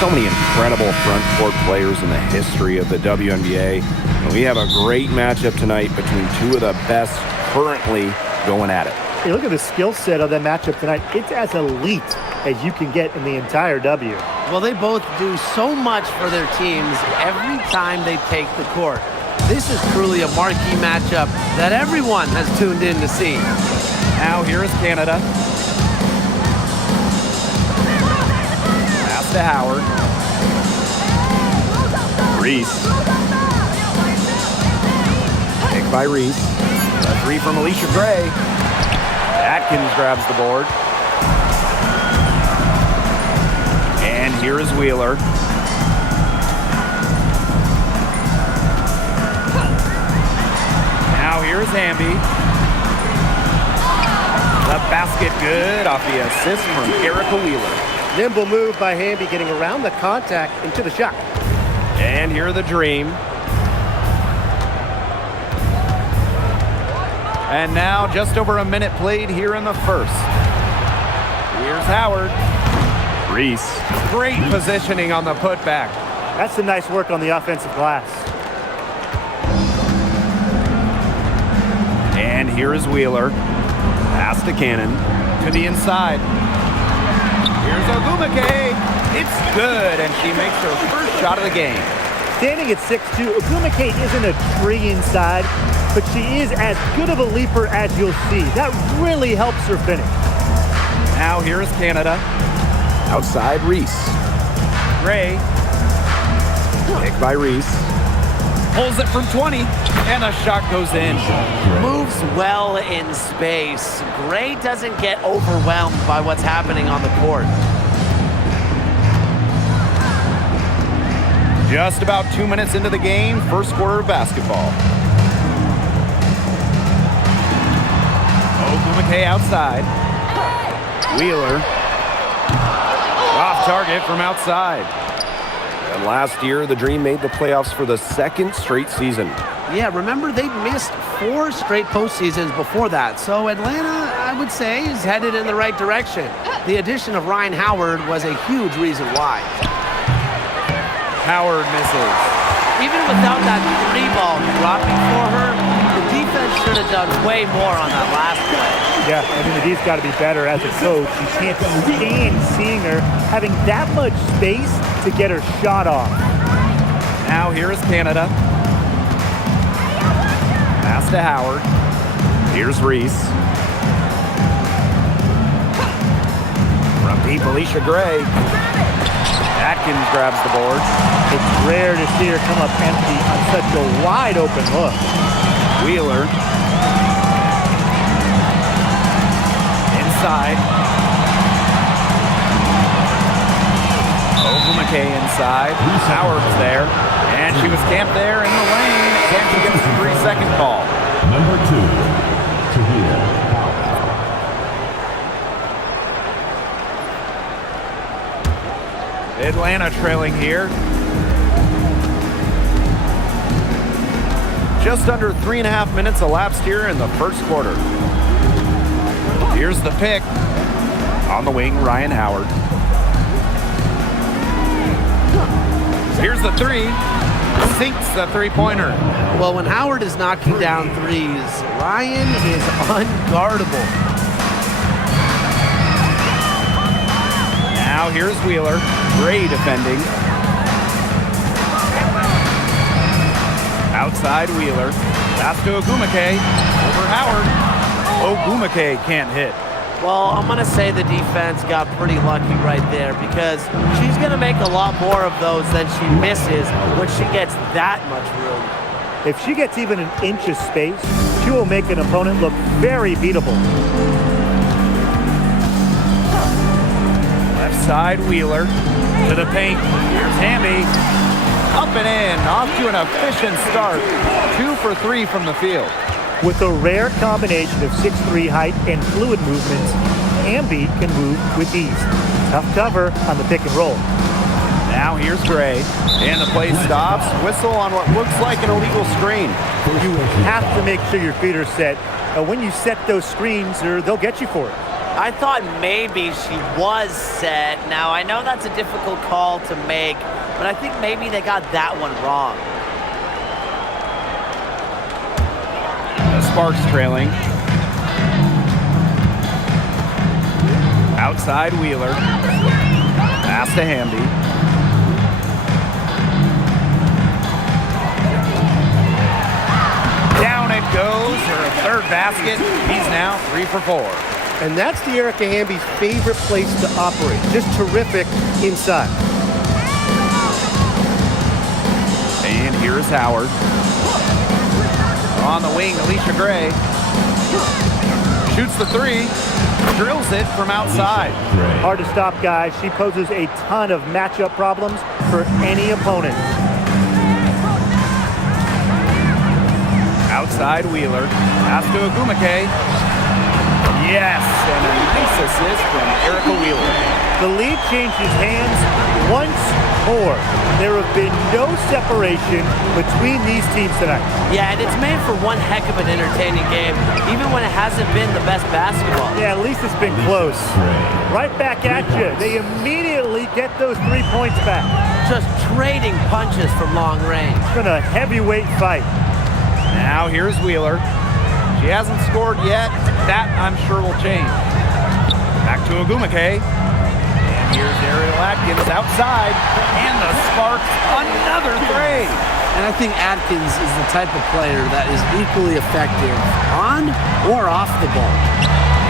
So many incredible front court players in the history of the WNBA. And we have a great matchup tonight between two of the best currently going at it. Hey, look at the skill set of that matchup tonight. It's as elite as you can get in the entire W. Well, they both do so much for their teams every time they take the court. This is truly a marquee matchup that everyone has tuned in to see. Now here is Canada. Pass to Howard. Reese. Pick by Reese. A three from Alicia Gray. Atkins grabs the board. And here is Wheeler. Now here's Hamby. The basket good off the assist from Erica Wheeler. Nimble move by Hamby, getting around the contact into the shot. And here are the Dream. And now just over a minute played here in the first. Here's Howard. Reese. Great positioning on the putback. That's some nice work on the offensive glass. And here is Wheeler. Pass to Cannon. To the inside. Here's Ogumake. It's good, and she makes her first shot of the game. Standing at 6'2", Ogumake isn't a tree inside, but she is as good of a leaper as you'll see. That really helps her finish. Now here is Canada. Outside Reese. Gray. Pick by Reese. Pulls it from 20, and the shot goes in. Moves well in space. Gray doesn't get overwhelmed by what's happening on the court. Just about 2 minutes into the game, first quarter of basketball. Ogumake outside. Wheeler. Off target from outside. And last year, the Dream made the playoffs for the second straight season. Yeah, remember they missed 4 straight postseasons before that. So Atlanta, I would say, is headed in the right direction. The addition of Ryan Howard was a huge reason why. Howard misses. Even without that 3-ball dropping for her, the defense should have done way more on that last play. Yeah, I mean, the D's got to be better as a coach. You can't stand seeing her having that much space to get her shot off. Now here is Canada. Pass to Howard. Here's Reese. From deep, Alicia Gray. Atkins grabs the board. It's rare to see her come up empty on such a wide open look. Wheeler. Inside. Ogumake inside. Howard's there. And she was camped there in the lane. And she gets a 3-second call. Number 2, Tahir. Atlanta trailing here. Just under 3.5 minutes elapsed here in the first quarter. Here's the pick. On the wing, Ryan Howard. Here's the three. Sinks the three-pointer. Well, when Howard is knocking down threes, Ryan is unguardable. Now here's Wheeler. Gray defending. Outside Wheeler. Pass to Ogumake. Over Howard. Ogumake can't hit. Well, I'm going to say the defense got pretty lucky right there because she's going to make a lot more of those than she misses when she gets that much room. If she gets even an inch of space, she will make an opponent look very beatable. Left side Wheeler. To the paint. Here's Hamby. Up and in. Off to an efficient start. 2 for 3 from the field. With a rare combination of 6'3" height and fluid movements, Hamby can move with ease. Tough cover on the pick and roll. Now here's Gray. And the play stops. Whistle on what looks like an illegal screen. You have to make sure your feet are set. When you set those screens, they'll get you for it. I thought maybe she was set. Now, I know that's a difficult call to make, but I think maybe they got that one wrong. The Sparks trailing. Outside Wheeler. Pass to Hamby. Down it goes. Her third basket. He's now 3 for 4. And that's the Erica Hamby's favorite place to operate. Just terrific inside. And here's Howard. On the wing, Alicia Gray. Shoots the 3. Drills it from outside. Hard to stop, guys. She poses a ton of matchup problems for any opponent. Outside Wheeler. Pass to Ogumake. Yes, and a nice assist from Erica Wheeler. The lead changes hands once more. There have been no separation between these teams tonight. Yeah, and it's made for one heck of an entertaining game, even when it hasn't been the best basketball. Yeah, at least it's been close. Right back at you. They immediately get those 3 points back. Just trading punches from long range. It's been a heavyweight fight. Now here's Wheeler. She hasn't scored yet. That, I'm sure, will change. Back to Ogumake. And here's Ariel Atkins outside. And the Sparks, another 3. And I think Atkins is the type of player that is equally effective on or off the ball.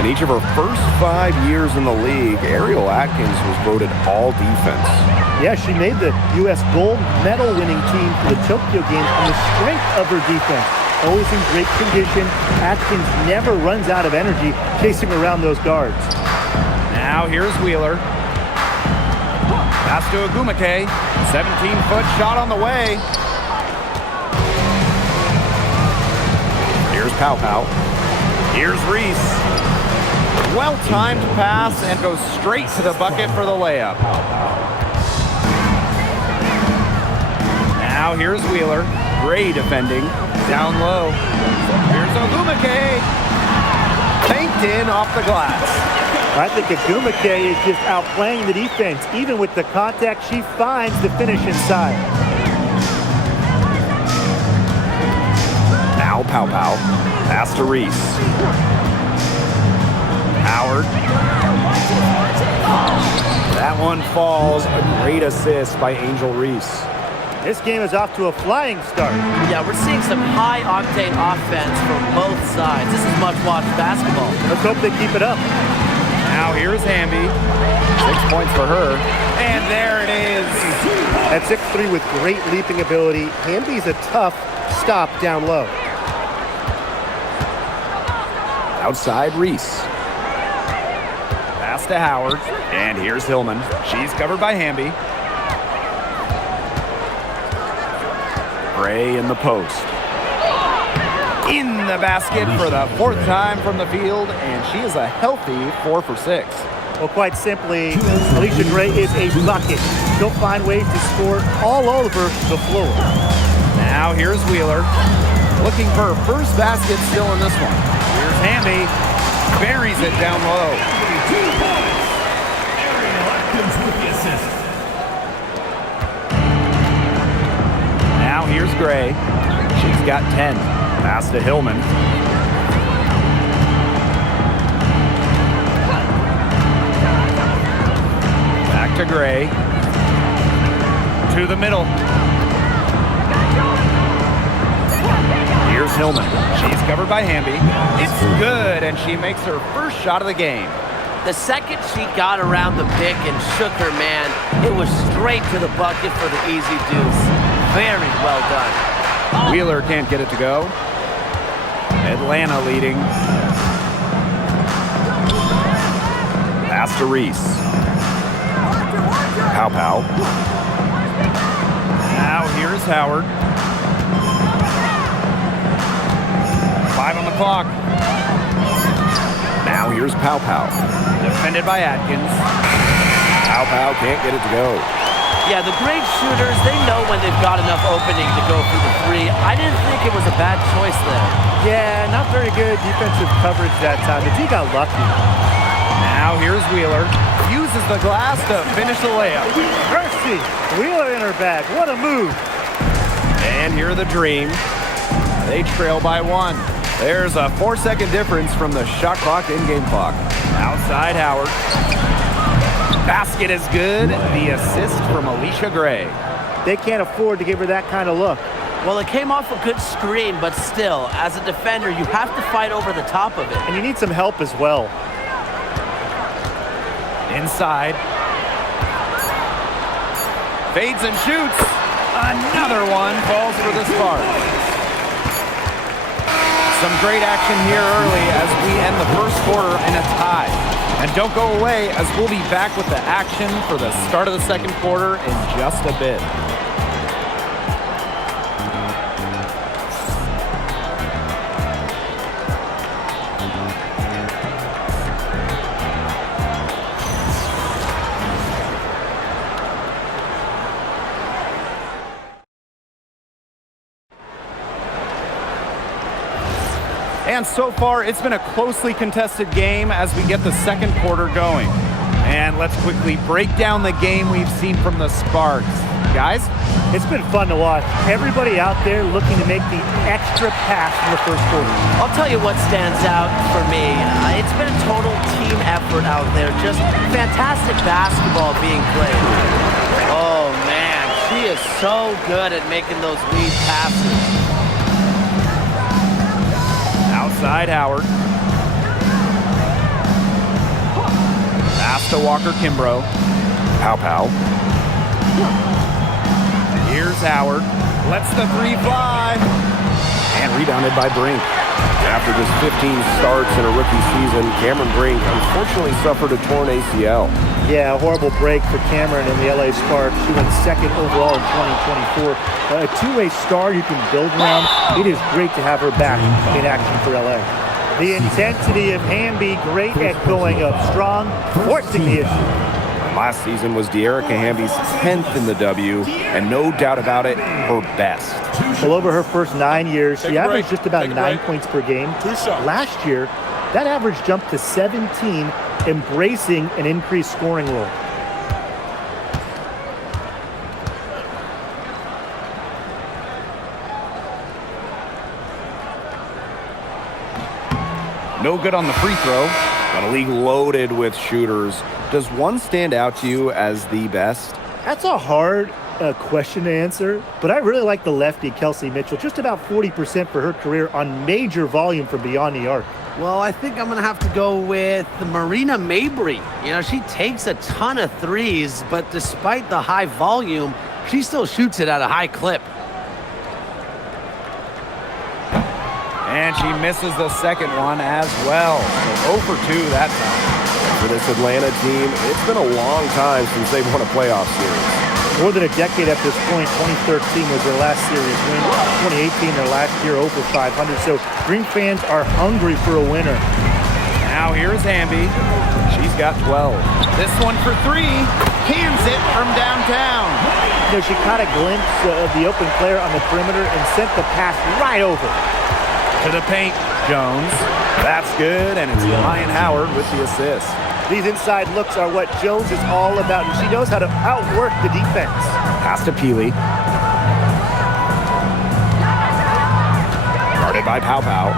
In each of her first 5 years in the league, Ariel Atkins was voted all defense. Yeah, she made the U.S. gold medal winning team for the Tokyo Games on the strength of her defense. Always in great condition. Atkins never runs out of energy chasing around those guards. Now here's Wheeler. Pass to Ogumake. 17-foot shot on the way. Here's Pow Pow. Here's Reese. Well-timed pass and goes straight to the bucket for the layup. Now here's Wheeler. Gray defending. Down low. Here's Ogumake. Banked in off the glass. I think Ogumake is just outplaying the defense. Even with the contact, she finds the finish inside. Now Pow Pow. Pass to Reese. Howard. That one falls. A great assist by Angel Reese. This game is off to a flying start. Yeah, we're seeing some high-octane offense from both sides. This is much-watched basketball. Let's hope they keep it up. Now here's Hamby. 6 points for her. And there it is. At 6'3" with great leaping ability, Hamby's a tough stop down low. Outside Reese. Pass to Howard. And here's Hillman. She's covered by Hamby. Gray in the post. In the basket for the 4th time from the field, and she is a healthy 4 for 6. Well, quite simply, Alicia Gray is a bucket. She'll find ways to score all over the floor. Now here's Wheeler. Looking for her first basket still in this one. Here's Hamby. Buries it down low. 2 points. Ariel Atkins with the assist. Now here's Gray. She's got 10. Pass to Hillman. Back to Gray. To the middle. Here's Hillman. She's covered by Hamby. It's good, and she makes her first shot of the game. The second she got around the pick and shook her man, it was straight to the bucket for the easy deuce. Very well done. Wheeler can't get it to go. Atlanta leading. Pass to Reese. Pow Pow. Now here's Howard. 5 on the clock. Now here's Pow Pow. Defended by Atkins. Pow Pow can't get it to go. Yeah, the great shooters, they know when they've got enough opening to go for the 3. I didn't think it was a bad choice there. Yeah, not very good defensive coverage that time. The D got lucky. Now here's Wheeler. Uses the glass to finish the layup. Mercy. Wheeler in her bag. What a move. And here the Dream. They trail by 1. There's a 4-second difference from the shot clock in-game clock. Outside Howard. Basket is good. The assist from Alicia Gray. They can't afford to give her that kind of look. Well, it came off a good screen, but still, as a defender, you have to fight over the top of it. And you need some help as well. Inside. Fades and shoots. Another one falls for the Sparks. Some great action here early as we end the first quarter in a tie. And don't go away as we'll be back with the action for the start of the second quarter in just a bit. And so far, it's been a closely contested game as we get the second quarter going. And let's quickly break down the game we've seen from the Sparks. Guys? It's been fun to watch. Everybody out there looking to make the extra pass in the first quarter. I'll tell you what stands out for me. It's been a total team effort out there. Just fantastic basketball being played. Oh, man. She is so good at making those lead passes. Outside Howard. Pass to Walker Kimbrough. Pow. Here's Howard. Lets the 3 fly. And rebounded by Brink. After just 15 starts in a rookie season, Cameron Brink unfortunately suffered a torn ACL. Yeah, a horrible break for Cameron and the LA Sparks. She went second overall in 2024. A two-way star you can build around. It is great to have her back in action for LA. The intensity of Hamby, great at going up strong, forcing the issue. Last season was De'Erica Hamby's 10th in the W, and no doubt about it, her best. Well, over her first 9 years, she averaged just about 9 points per game. Last year, that average jumped to 17, embracing an increased scoring role. No good on the free throw. But a league loaded with shooters. Does one stand out to you as the best? That's a hard question to answer, but I really like the lefty, Kelsey Mitchell. Just about 40% for her career on major volume from beyond the arc. Well, I think I'm going to have to go with Marina Mabry. You know, she takes a ton of threes, but despite the high volume, she still shoots it at a high clip. And she misses the second one as well. So 0 for 2 that time. For this Atlanta team, it's been a long time since they've won a playoff series. More than a decade at this point. 2013 was their last series win. 2018, their last year, over 500. So Green fans are hungry for a winner. Now here's Hamby. She's got 12. This one for 3. Cans it from downtown. You know, she caught a glimpse of the open player on the perimeter and sent the pass right over. To the paint, Jones. That's good, and it's Ryan Howard with the assist. These inside looks are what Jones is all about, and she knows how to outwork the defense. Pass to Peely. Guarded by Pow.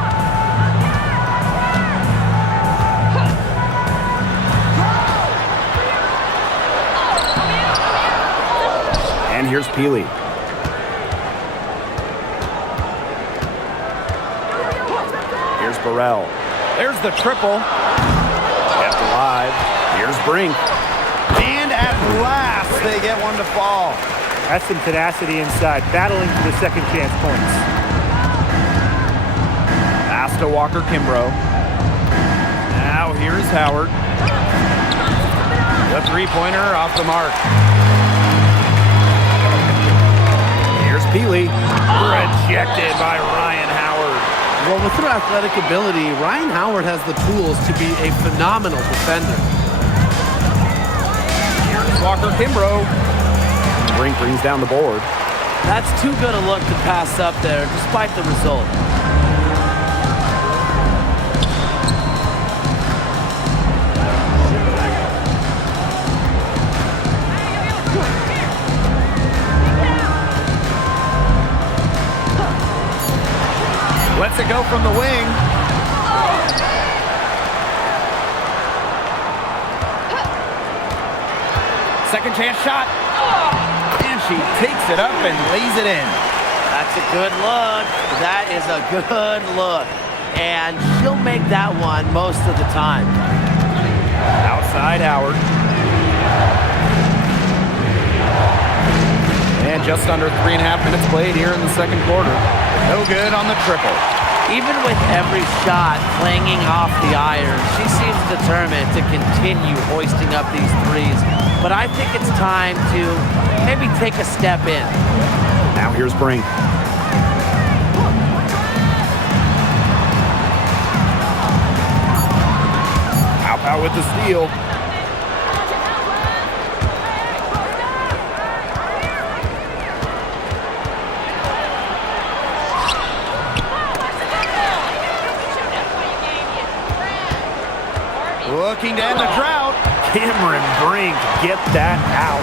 And here's Peely. Here's Burrell. There's the triple. Kept alive. Here's Brink. And at last, they get one to fall. That's some tenacity inside, battling for the second chance points. Pass to Walker Kimbrough. Now here's Howard. The three-pointer off the mark. Here's Peely. Rejected by Ryan Howard. Well, with her athletic ability, Ryan Howard has the tools to be a phenomenal defender. Here's Walker Kimbrough. Brink brings down the board. That's too good a look to pass up there, despite the result. lets it go from the wing. Second chance shot. And she takes it up and lays it in. That's a good look. That is a good look. And she'll make that one most of the time. Outside Howard. And just under 3.5 minutes played here in the second quarter. No good on the triple. Even with every shot clanging off the iron, she seems determined to continue hoisting up these threes. But I think it's time to maybe take a step in. Now here's Brink. Pow with the steal. Looking to end the drought. Cameron Brink, get that out.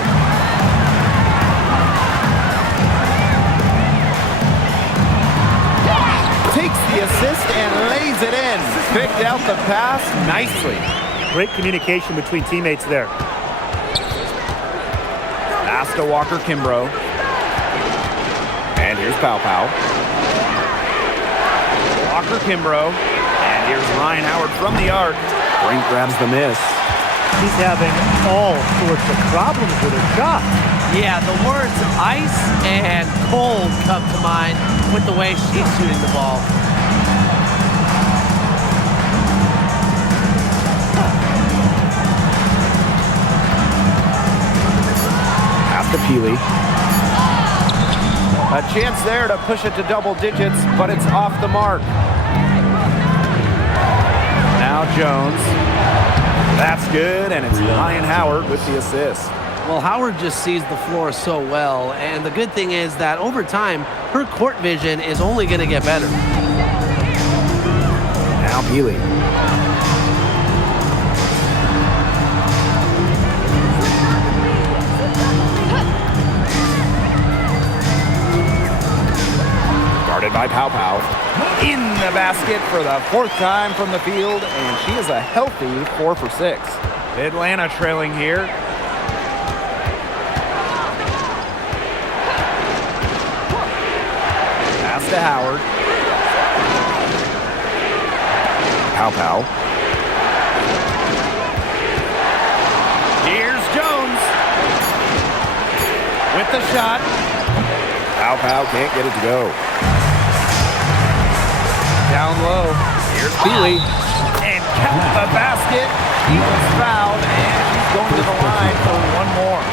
Takes the assist and lays it in. Picked out the pass nicely. Great communication between teammates there. Pass to Walker Kimbrough. And here's Pow. Walker Kimbrough. And here's Ryan Howard from the arc. Brink grabs the miss. She's having all sorts of problems with her shot. Yeah, the words ice and cold come to mind with the way she's shooting the ball. Pass to Peely. A chance there to push it to double digits, but it's off the mark. Now Jones. That's good, and it's Ryan Howard with the assist. Well, Howard just sees the floor so well, and the good thing is that over time, her court vision is only going to get better. Now Peely. Guarded by Pow. In the basket for the fourth time from the field, and she is a healthy 4 for 6. Atlanta trailing here. Pass to Howard. Pow. Here's Jones with the shot. Pow can't get it to go. Down low. Here's Peely. And count the basket. He was fouled, and she's going to the line for one more.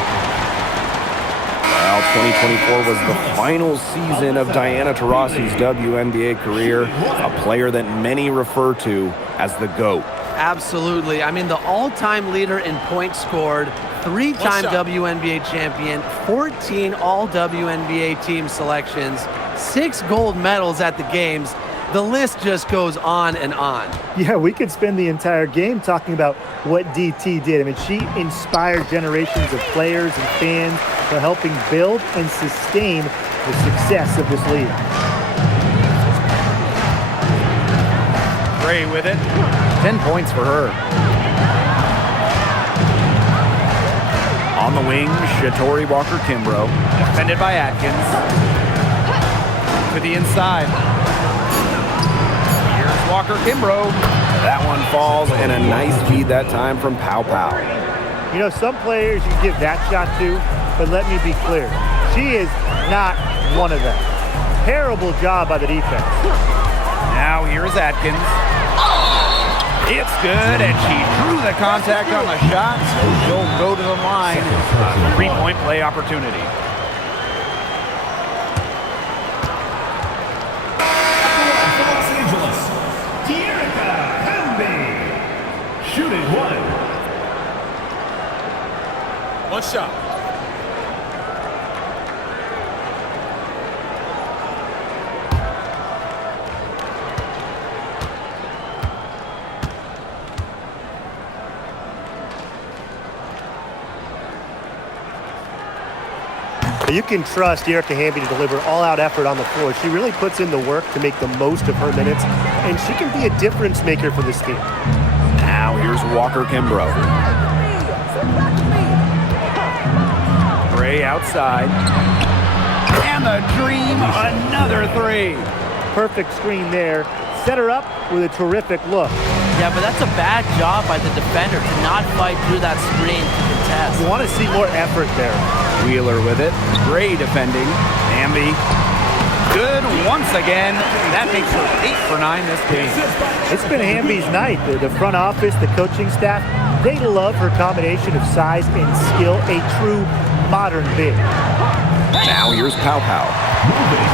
Well, 2024 was the final season of Diana Taurasi's WNBA career, a player that many refer to as the GOAT. Absolutely. I mean, the all-time leader in points scored, 3-time WNBA champion, 14 all-WNBA team selections, 6 gold medals at the games. The list just goes on and on. Yeah, we could spend the entire game talking about what DT did. I mean, she inspired generations of players and fans by helping build and sustain the success of this league. Gray with it. 10 points for her. On the wing, Shatori Walker Kimbrough. Defended by Atkins. To the inside. Here's Walker Kimbrough. That one falls, and a nice feed that time from Pow. You know, some players you give that shot to, but let me be clear. She is not one of them. Terrible job by the defense. Now here's Atkins. It's good, and she drew the contact on the shot, so she'll go to the line. A 3-point play opportunity. From Los Angeles, shooting one. One shot. The You can trust Erica Hamby to deliver all-out effort on the floor. She really puts in the work to make the most of her minutes, and she can be a difference maker for this team. Now here's Walker Kimbrough. Gray outside. And the dream, another three. Perfect screen there. Set her up with a terrific look. Yeah, but that's a bad job by the defender to not fight through that screen to contest. You want to see more effort there. Wheeler with it. Gray defending. Hamby. Good once again. That makes her 8 for 9 this game. It's been Hamby's night. The front office, the coaching staff, they love her combination of size and skill. A true modern big. Now here's Pow Pow.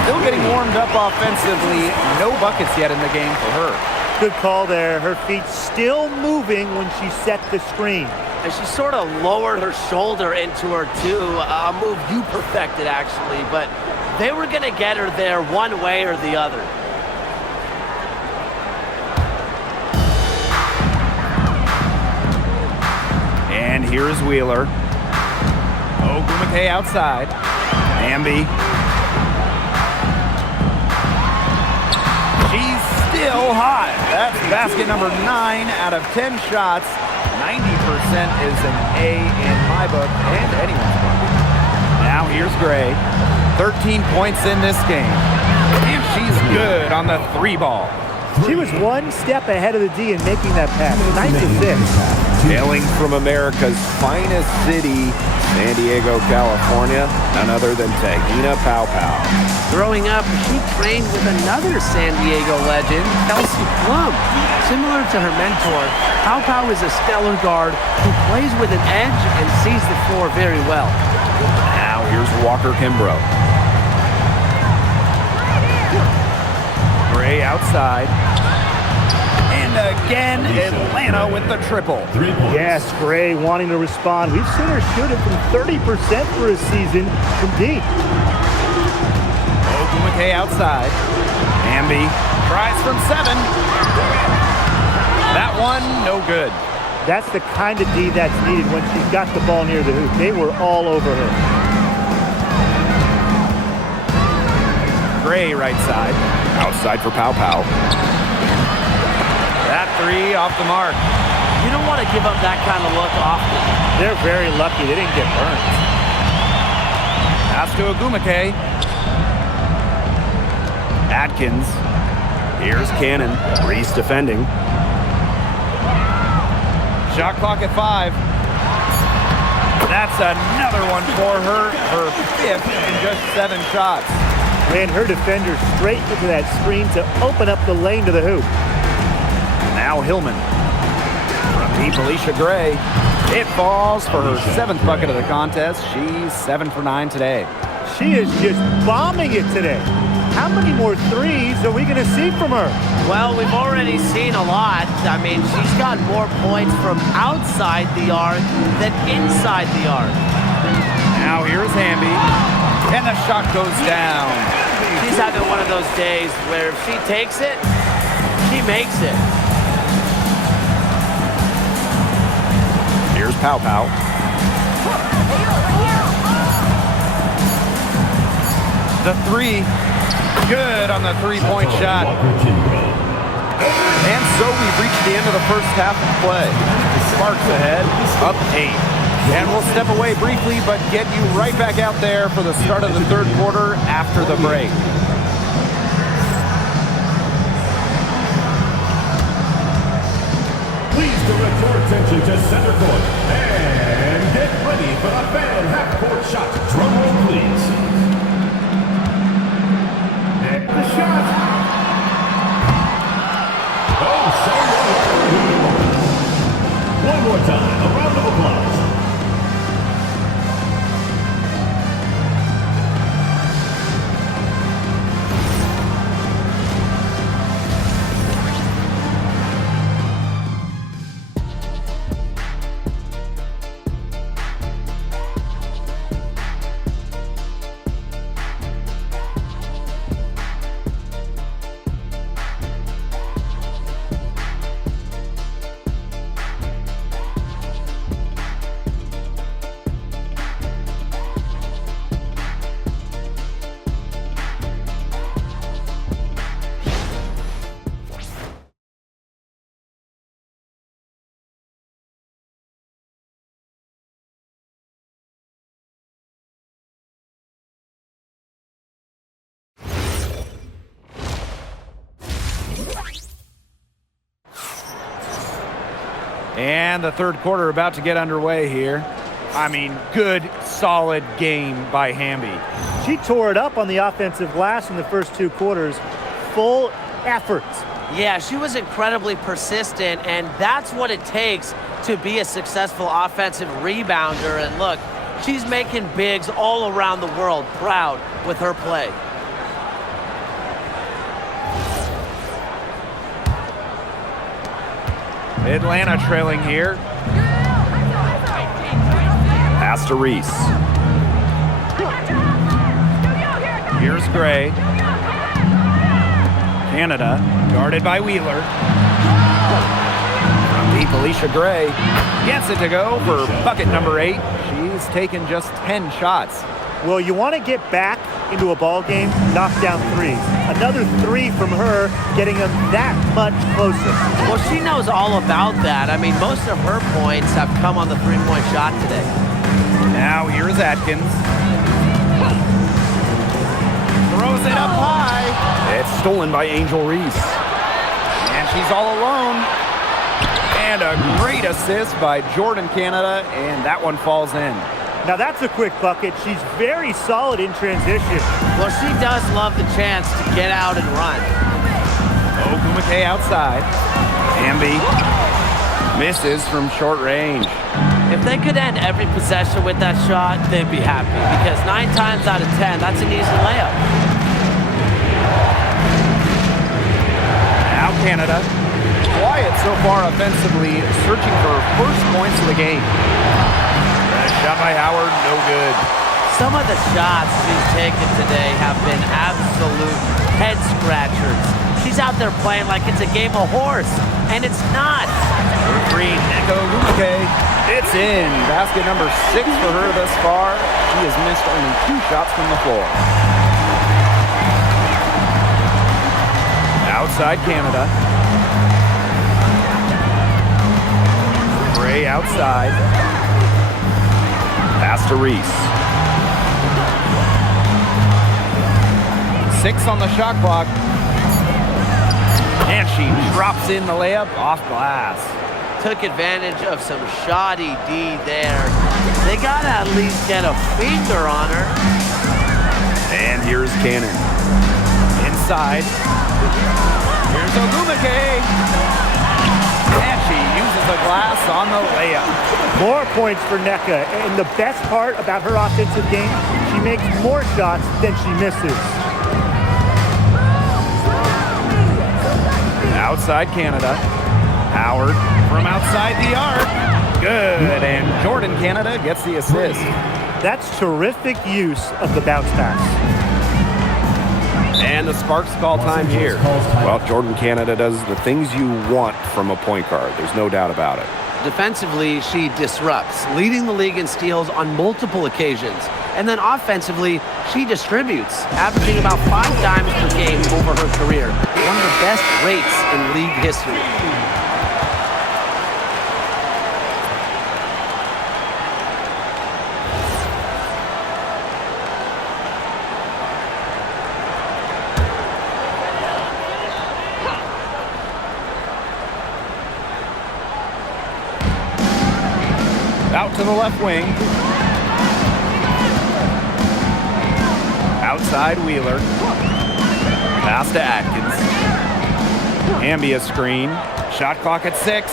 Still getting warmed up offensively. No buckets yet in the game for her. Good call there. Her feet still moving when she set the screen. And she sort of lowered her shoulder into her too. A move you perfected, actually. But they were going to get her there one way or the other. And here's Wheeler. Ogumake outside. Hamby. She's still hot. That's basket number 9 out of 10 shots. 90% is an A in my book and anyone's book. Now here's Gray. 13 points in this game. And she's good on the 3 ball. She was one step ahead of the D in making that pass. Nice assist. Hailing from America's finest city, San Diego, California, none other than Tahina Pow Pow. Growing up, she trained with another San Diego legend, Kelsey Plum. Similar to her mentor, Pow Pow is a stellar guard who plays with an edge and sees the floor very well. Now here's Walker Kimbrough. Gray outside. And again, Atlanta with the triple. Yes, Gray wanting to respond. We've seen her shoot it from 30% for a season from deep. Ogumake outside. Hamby tries from 7. That one, no good. That's the kind of D that's needed when she's got the ball near the hoop. They were all over her. Gray right side. Outside for Pow Pow. That 3 off the mark. You don't want to give up that kind of look often. They're very lucky they didn't get burned. Pass to Ogumake. Atkins. Here's Cannon. Reese defending. Shot clock at 5. That's another one for her. Her 5th in just 7 shots. Ran her defender straight into that screen to open up the lane to the hoop. Now Hillman. From deep, Alicia Gray. It falls for her 7th bucket of the contest. She's 7 for 9 today. She is just bombing it today. How many more threes are we going to see from her? Well, we've already seen a lot. I mean, she's got more points from outside the arc than inside the arc. Now here's Hamby. And the shot goes down. She's having one of those days where if she takes it, she makes it. Here's Pow Pow. The 3. Good on the 3-point shot. And so we've reached the end of the first half of play. Sparks ahead, up 8. And we'll step away briefly, but get you right back out there for the start of the 3rd quarter after the break. Please direct your attention to center court. And get ready for the fan half-court shot. Drum roll, please. And the shot. Oh, so well. One more time. A round of applause. And the third quarter about to get underway here. I mean, good, solid game by Hamby. She tore it up on the offensive glass in the first 2 quarters. Full effort. Yeah, she was incredibly persistent, and that's what it takes to be a successful offensive rebounder. And look, she's making bigs all around the world proud with her play. Atlanta trailing here. Pass to Reese. Here's Gray. Canada, guarded by Wheeler. From deep, Alicia Gray gets it to go for bucket number 8. She's taken just 10 shots. Well, you want to get back into a ball game, knock down threes. Another 3 from her, getting them that much closer. Well, she knows all about that. I mean, most of her points have come on the three-point shot today. Now here's Atkins. Throws it up high. It's stolen by Angel Reese. And she's all alone. And a great assist by Jordan Canada, and that one falls in. Now that's a quick bucket. She's very solid in transition. Well, she does love the chance to get out and run. Ogumake outside. Hamby misses from short range. If they could end every possession with that shot, they'd be happy, because 9 times out of 10, that's an easy layup. Now Canada. Quiet so far offensively, searching for first points of the game. Shot by Howard, no good. Some of the shots she's taken today have been absolute head scratchers. She's out there playing like it's a game of horse, and it's not. Green, Neko Ogumake. It's in. Basket number 6 for her thus far. She has missed only 2 shots from the floor. Outside Canada. Gray outside. Pass to Reese. 6 on the shot clock. And she drops in the layup off glass. Took advantage of some shoddy D there. They gotta at least get a finger on her. And here's Cannon. Inside. Here's Ogumake. And she uses the glass on the layup. More points for NECA. And the best part about her offensive game, she makes more shots than she misses. Outside Canada. Howard from outside the arc. Good. And Jordan Canada gets the assist. That's terrific use of the bounce pass. And the Sparks call time here. Well, Jordan Canada does the things you want from a point guard. There's no doubt about it. Defensively, she disrupts, leading the league in steals on multiple occasions. And then offensively, she distributes, averaging about 5 dimes per game over her career. One of the best rates in league history. Out to the left wing. Outside Wheeler. Pass to Atkins. Ambia screen. Shot clock at 6.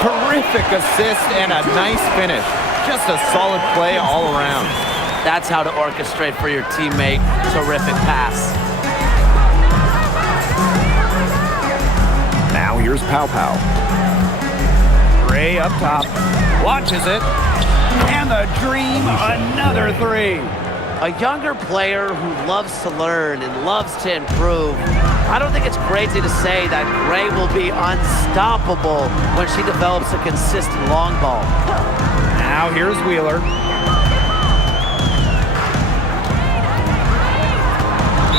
Terrific assist and a nice finish. Just a solid play all around. That's how to orchestrate for your teammate. Terrific pass. Now here's Pow Pow. Gray up top, launches it, and the dream, another 3. A younger player who loves to learn and loves to improve. I don't think it's crazy to say that Gray will be unstoppable when she develops a consistent long ball. Now here's Wheeler.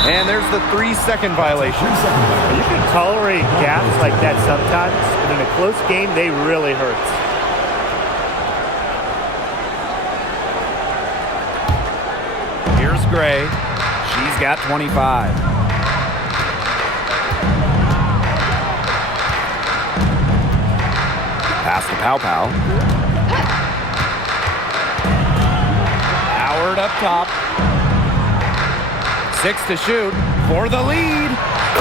And there's the 3-second violation. You can tolerate gaps like that sometimes, but in a close game, they really hurt. Here's Gray. She's got 25. Pass to Pow Pow. Howard up top. 6 to shoot for the lead.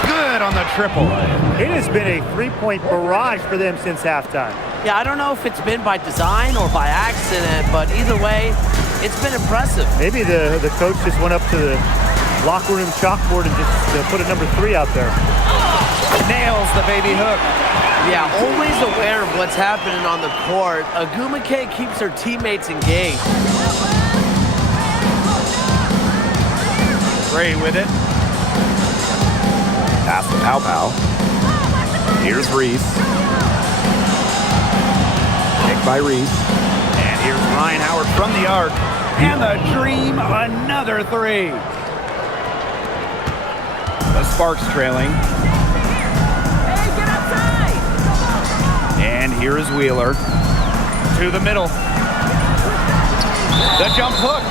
Good on the triple. It has been a three-point barrage for them since halftime. Yeah, I don't know if it's been by design or by accident, but either way, it's been impressive. Maybe the coach just went up to the locker room chalkboard and just put a number 3 out there. Nails the baby hook. Yeah, always aware of what's happening on the court. Ogumake keeps her teammates engaged. Gray with it. Pass to Pow Pow. Here's Reese. Pick by Reese. And here's Ryan Howard from the arc. And the Dream, another 3. The Sparks trailing. And here's Wheeler. To the middle. The jump hook.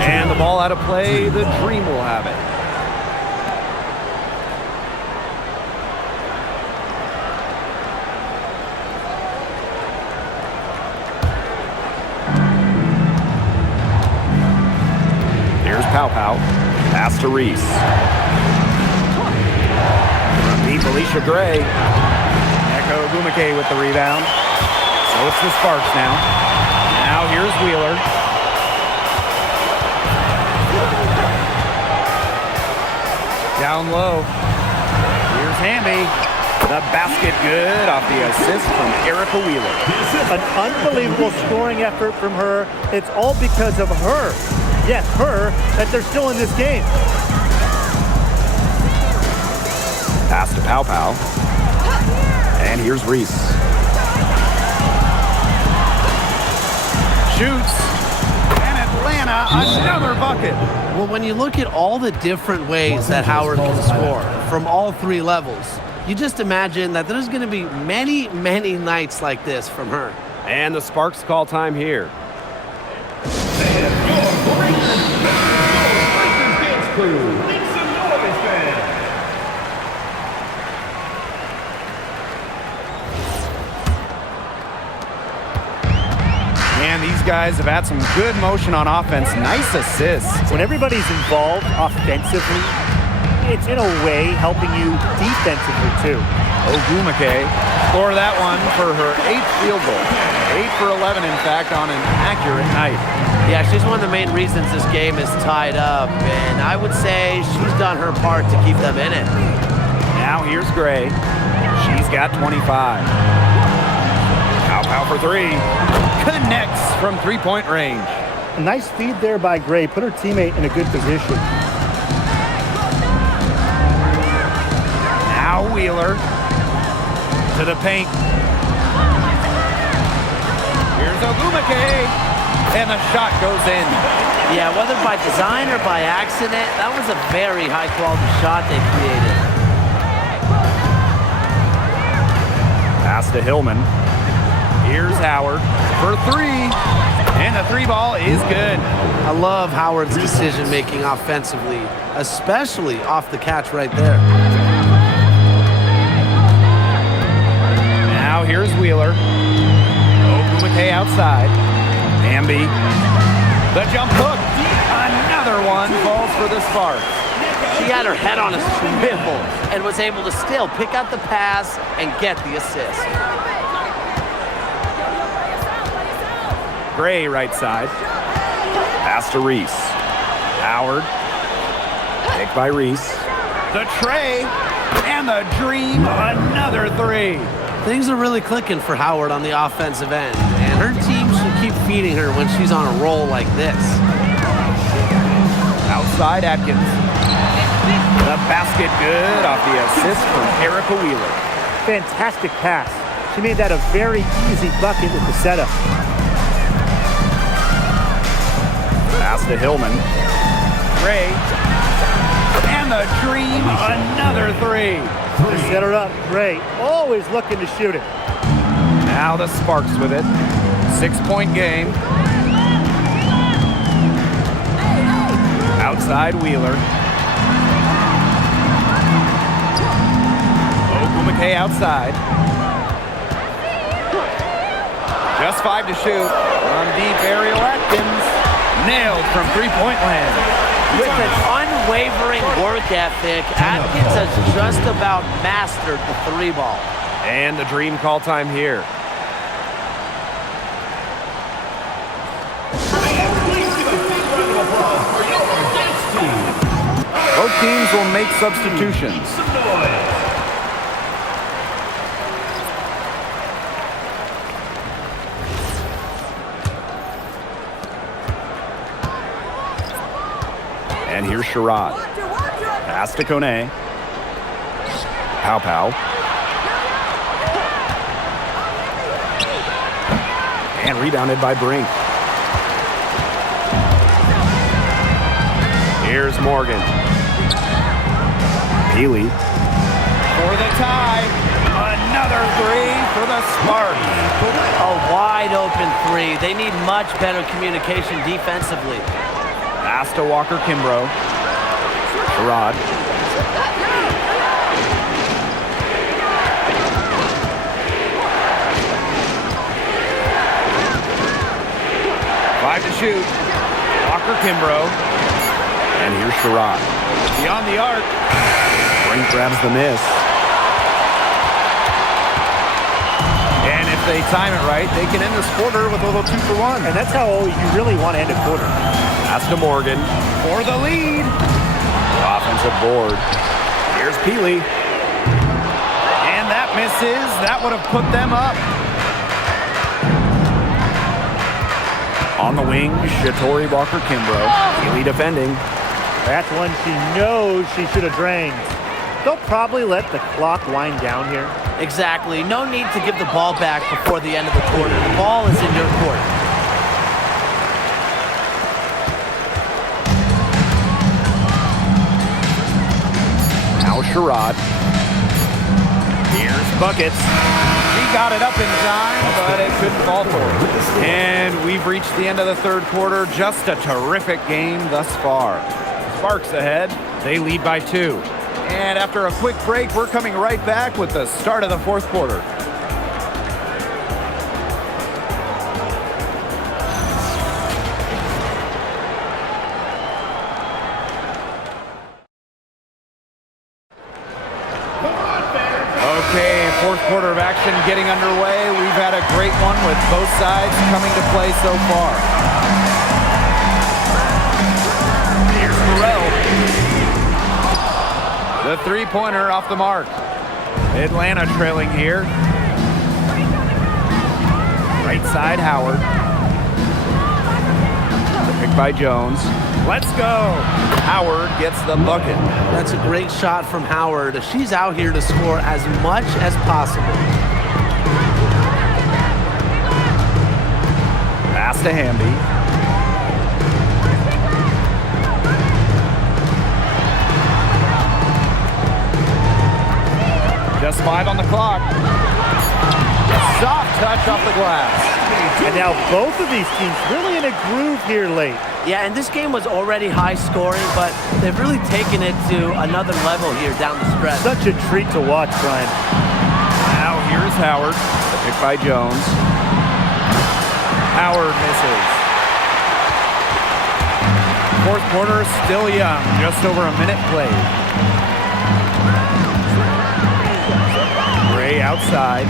And the ball out of play. The Dream will have it. Here's Pow Pow. Pass to Reese. From deep, Alicia Gray. Echo Ogumake with the rebound. So it's the Sparks now. Now here's Wheeler. Down low. Here's Hamby. The basket good off the assist from Erica Wheeler. An unbelievable scoring effort from her. It's all because of her. Yes, her, that they're still in this game. Pass to Pow Pow. And here's Reese. Shoots. And Atlanta, another bucket. Well, when you look at all the different ways that Howard can score from all 3 levels, you just imagine that there's going to be many, many nights like this from her. And the Sparks call time here. And these guys have had some good motion on offense. Nice assists. When everybody's involved offensively, it's in a way helping you defensively too. Ogumake score that one for her 8th field goal. 8 for 11, in fact, on an accurate night. Yeah, she's one of the main reasons this game is tied up, and I would say she's done her part to keep them in it. Now here's Gray. She's got 25. Pow Pow for 3. Connects from three-point range. A nice feed there by Gray. Put her teammate in a good position. Now Wheeler to the paint. Here's Ogumake, and the shot goes in. Yeah, whether by design or by accident, that was a very high-quality shot they created. Pass to Hillman. Here's Howard for 3, and the 3 ball is good. I love Howard's decision-making offensively, especially off the catch right there. Now here's Wheeler. Ogumake outside. Hamby. The jump hook. Another one falls for the Sparks. She had her head on a swivel and was able to still pick out the pass and get the assist. Gray right side. Pass to Reese. Howard. Pick by Reese. The tray. And the Dream. Another 3. Things are really clicking for Howard on the offensive end, and her team should keep feeding her when she's on a roll like this. Outside Atkins. The basket good off the assist from Erica Wheeler. Fantastic pass. She made that a very easy bucket with the setup. Pass to Hillman. Gray. And the Dream. Another 3. Set her up. Gray. Always looking to shoot it. Now the Sparks with it. 6-point game. Outside Wheeler. Ogumake outside. Just 5 to shoot. From deep, Ariel Atkins. Nailed from three-point land. With an unwavering work ethic, Atkins has just about mastered the three ball. And the dream call time here. Both teams will make substitutions. And here's Sherrod. Pass to Kone. Pow. And rebounded by Brink. Here's Morgan. Healy. For the tie. Another three for the Sparks. A wide open three. They need much better communication defensively. Pass to Walker Kimbrough. Sherrod. Five to shoot. Walker Kimbrough. And here's Sherrod. Beyond the arc. Brink grabs the miss. And if they time it right, they can end this quarter with a little 2 for 1. And that's how you really want to end a quarter. Pass to Morgan. For the lead. Offensive board. Here's Peely. And that misses. That would have put them up. On the wing, Shatori Walker Kimbrough. Peely defending. That's one she knows she should have drained. They'll probably let the clock wind down here. Exactly. No need to give the ball back before the end of the quarter. The ball is in your court. Now Sherrod. Here's Buckets. He got it up in time, but it couldn't fall for him. And we've reached the end of the third quarter. Just a terrific game thus far. Sparks ahead. They lead by 2. And after a quick break, we're coming right back with the start of the fourth quarter. Okay, fourth quarter of action getting underway. We've had a great one with both sides coming to play so far. Here's Burrell. The three-pointer off the mark. Atlanta trailing here. Right side, Howard. Picked by Jones. Let's go. Howard gets the bucket. That's a great shot from Howard. She's out here to score as much as possible. Pass to Hamby. Just 5 on the clock. Soft touch off the glass. And now both of these teams really in a groove here late. Yeah, and this game was already high scoring, but they've really taken it to another level here down the stretch. Such a treat to watch, Brian. Now here's Howard. Picked by Jones. Howard misses. Fourth quarter still young. Just over a minute played. Gray outside.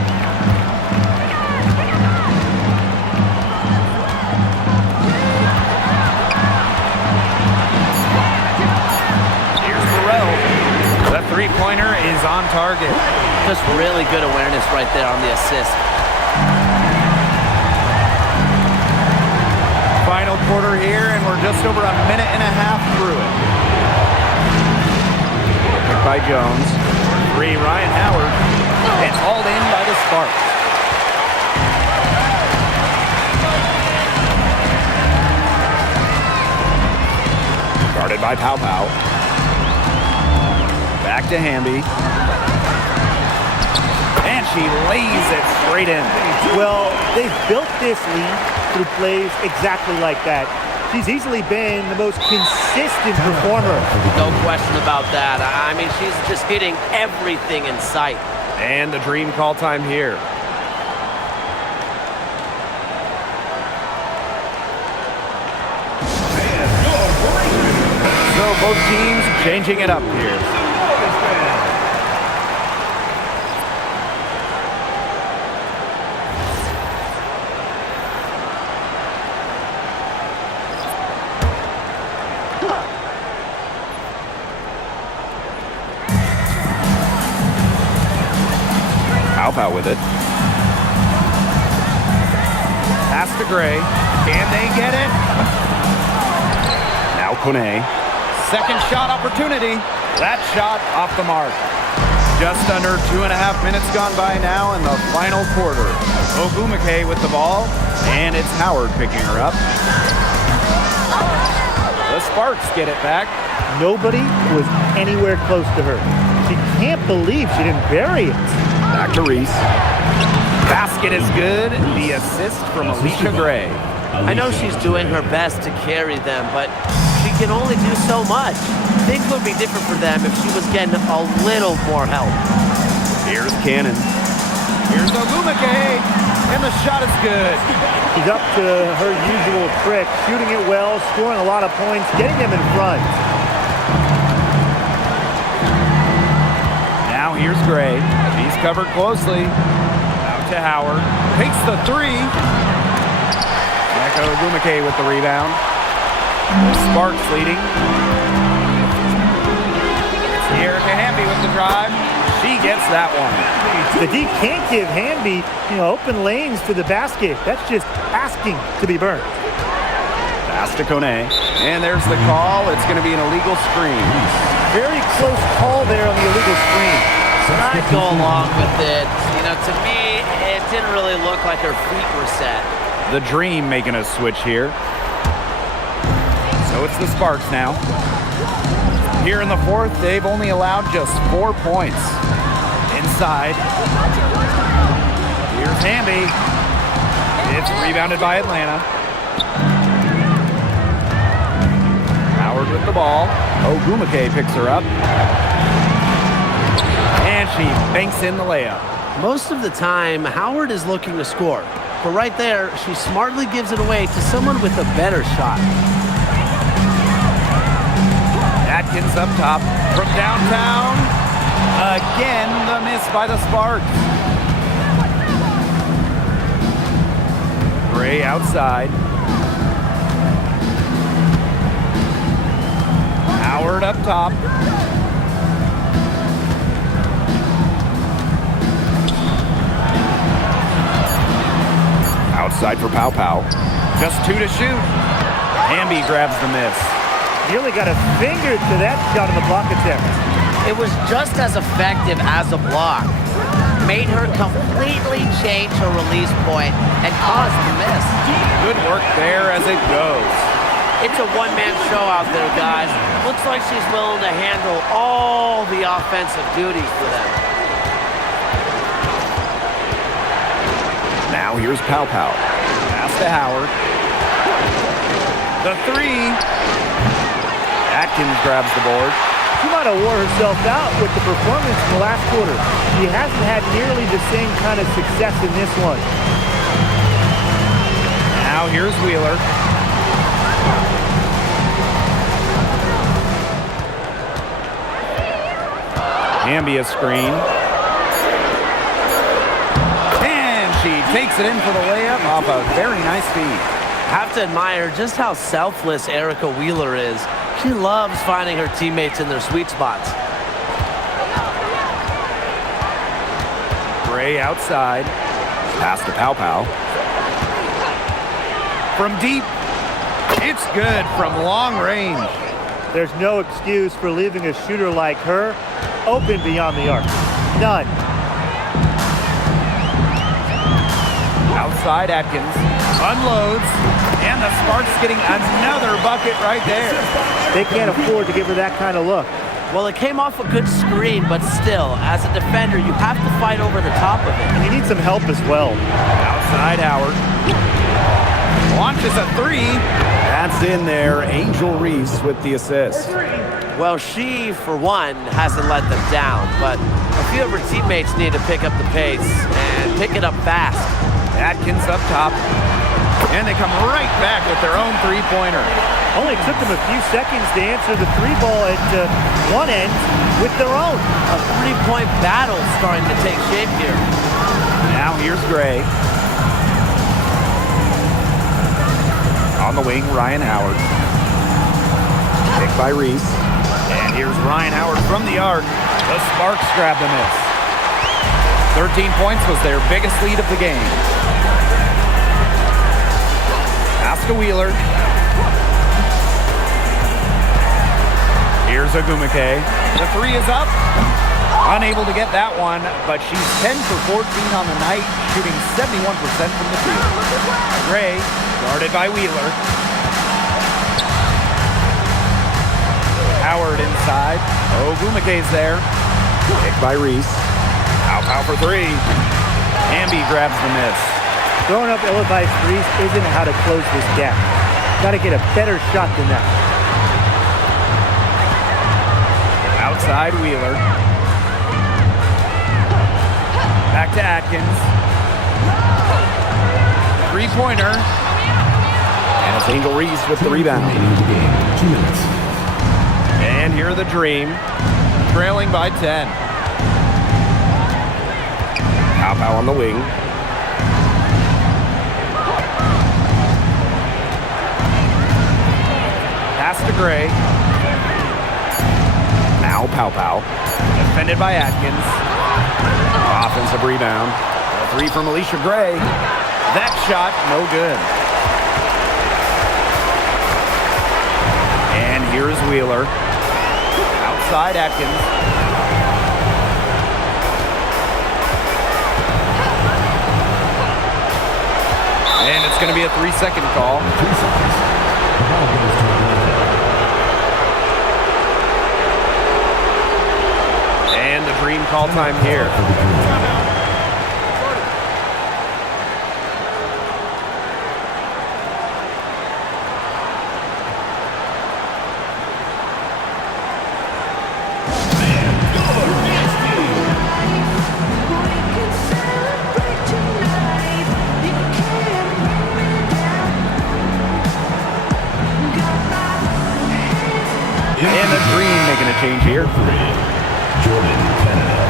The three-pointer is on target. Just really good awareness right there on the assist. Final quarter here, and we're just over a minute and a half through it. Picked by Jones. 3, Ryan Howard. And hauled in by the Sparks. Guarded by Pow. Back to Hamby. And she lays it straight in. Well, they've built this lead through plays exactly like that. She's easily been the most consistent performer. No question about that. I mean, she's just hitting everything in sight. And the dream call time here. Both teams changing it up here. Pow with it. Pass to Gray. Can they get it? Now Kone. Second shot opportunity. That shot off the mark. Just under 2.5 minutes gone by now in the final quarter. Ogumake with the ball, and it's Howard picking her up. The Sparks get it back. Nobody was anywhere close to her. She can't believe she didn't bury it. Back to Reese. Basket is good. The assist from Alicia Gray. I know she's doing her best to carry them, but she can only do so much. Things would be different for them if she was getting a little more help. Here's Cannon. Here's Ogumake, and the shot is good. She's up to her usual trick, shooting it well, scoring a lot of points, getting them in front. Now here's Gray. She's covered closely. Out to Howard. Takes the three. Neko Ogumake with the rebound. The Sparks leading. It's Erica Hamby with the drive. She gets that one. The D can't give Hamby, open lanes to the basket. That's just asking to be burned. Pass to Kone. And there's the call. It's going to be an illegal screen. Very close call there on the illegal screen. I'd go along with it. To me, it didn't really look like her feet were set. The Dream making a switch here. So it's the Sparks now. Here in the fourth, they've only allowed just 4 points. Inside. Here's Hamby. It's rebounded by Atlanta. Howard with the ball. Ogumake picks her up. And she banks in the layup. Most of the time, Howard is looking to score. But right there, she smartly gives it away to someone with a better shot. Atkins up top from downtown. Again, the miss by the Sparks. Gray outside. Howard up top. Outside for Pow Pow. Just 2 to shoot. Hamby grabs the miss. Nearly got a finger to that shot on the block attempt. It was just as effective as a block. Made her completely change her release point and caused the miss. Good work there as it goes. It's a one-man show out there, guys. Looks like she's willing to handle all the offensive duties for them. Now here's Pow Pow. Pass to Howard. The three. Atkins grabs the board. She might have wore herself out with the performance in the last quarter. She hasn't had nearly the same kind of success in this one. Now here's Wheeler. Hamby a screen. She takes it in for the layup off a very nice feed. Have to admire just how selfless Erica Wheeler is. She loves finding her teammates in their sweet spots. Gray outside. Pass to Pow Pow. From deep. It's good from long range. There's no excuse for leaving a shooter like her open beyond the arc. None. Outside Atkins. Unloads. And the Sparks getting another bucket right there. They can't afford to give her that kind of look. Well, it came off a good screen, but still, as a defender, you have to fight over the top of it. And you need some help as well. Outside Howard. Launches a three. That's in there. Angel Reese with the assist. Well, she, for one, hasn't let them down, but a few of her teammates need to pick up the pace and pick it up fast. Atkins up top. And they come right back with their own three-pointer. Only took them a few seconds to answer the three ball at one end with their own. A three-point battle starting to take shape here. Now here's Gray. On the wing, Ryan Howard. Picked by Reese. And here's Ryan Howard from the arc. The Sparks grab the miss. 13 points was their biggest lead of the game. Pass to Wheeler. Here's Ogumake. The three is up. Unable to get that one, but she's 10 for 14 on the night, shooting 71% from the field. Gray, guarded by Wheeler. Howard inside. Ogumake's there. Picked by Reese. Pow for three. Hamby grabs the miss. Throwing up ill-advised threes isn't how to close this gap. Got to get a better shot than that. Outside Wheeler. Back to Atkins. Three-pointer. And it's Angel Reese with the rebound. 2 minutes. And here are the Dream, trailing by 10. Pow on the wing. Pass to Gray. Now Pow. Defended by Atkins. Offensive rebound. A three from Alicia Gray. That shot, no good. And here's Wheeler. Outside Atkins. And it's going to be a 3-second call. 3 seconds. The ball goes to the And the Dream call time here. And the Dream making a change here. Jordan, Canada.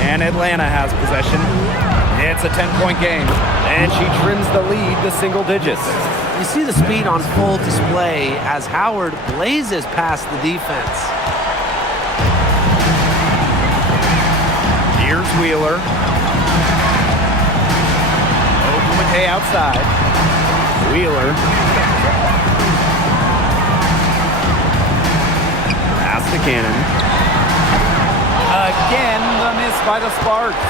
And Atlanta has possession. It's a 10-point game. And she trims the lead to single digits. You see the speed on full display as Howard blazes past the defense. Here's Wheeler. Ogumake outside. Wheeler. Pass to Cannon. Again, the miss by the Sparks.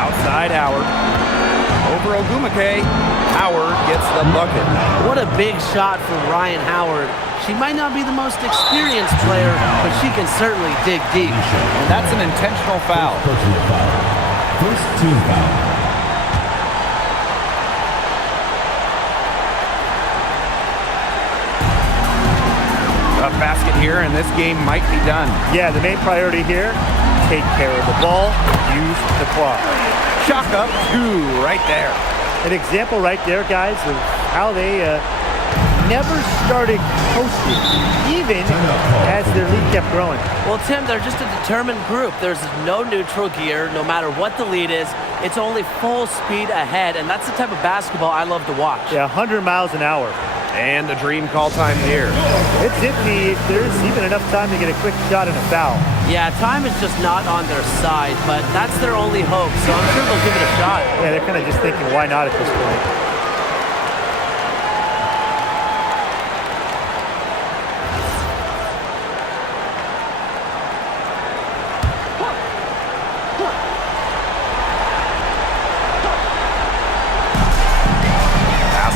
Outside Howard. Over Ogumake. Howard gets the bucket. What a big shot from Ryan Howard. She might not be the most experienced player, but she can certainly dig deep. And that's an intentional foul. Personal foul. First team foul. A basket here, and this game might be done. Yeah, the main priority here, take care of the ball, use the clock. Chalk up two right there. An example right there, guys, of how they never started coasting, even as their lead kept growing. Well, Tim, they're just a determined group. There's no neutral gear, no matter what the lead is. It's only full speed ahead, and that's the type of basketball I love to watch. Yeah, 100 miles an hour. And the Dream call time here. It's iffy if there's even enough time to get a quick shot and a foul. Yeah, time is just not on their side, but that's their only hope, so I'm sure they'll give it a shot. Yeah, they're kind of just thinking, why not at this point?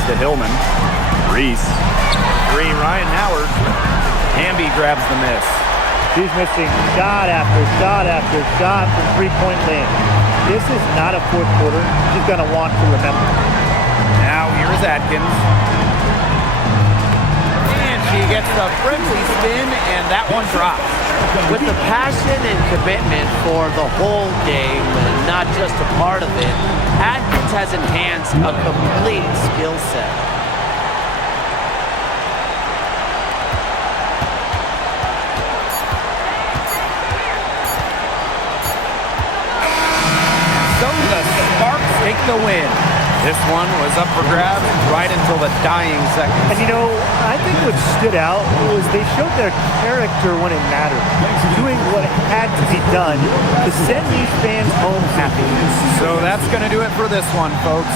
To Hillman. Reese. Three, Ryan Howard. Hamby grabs the miss. She's missing shot after shot after shot from three-point land. This is not a fourth quarter she's going to want to remember. Now here is Here's Atkins. And she gets the frenzy spin, and that one drops. With the passion and commitment for the whole game, and not just a part of it, Atkins has enhanced a complete skill set. So the Sparks take the win. This one was up for grabs right until the dying seconds. And you know, I think what stood out was they showed their character when it mattered, doing what had to be done to send these fans home happy. So that's going to do it for this one, folks.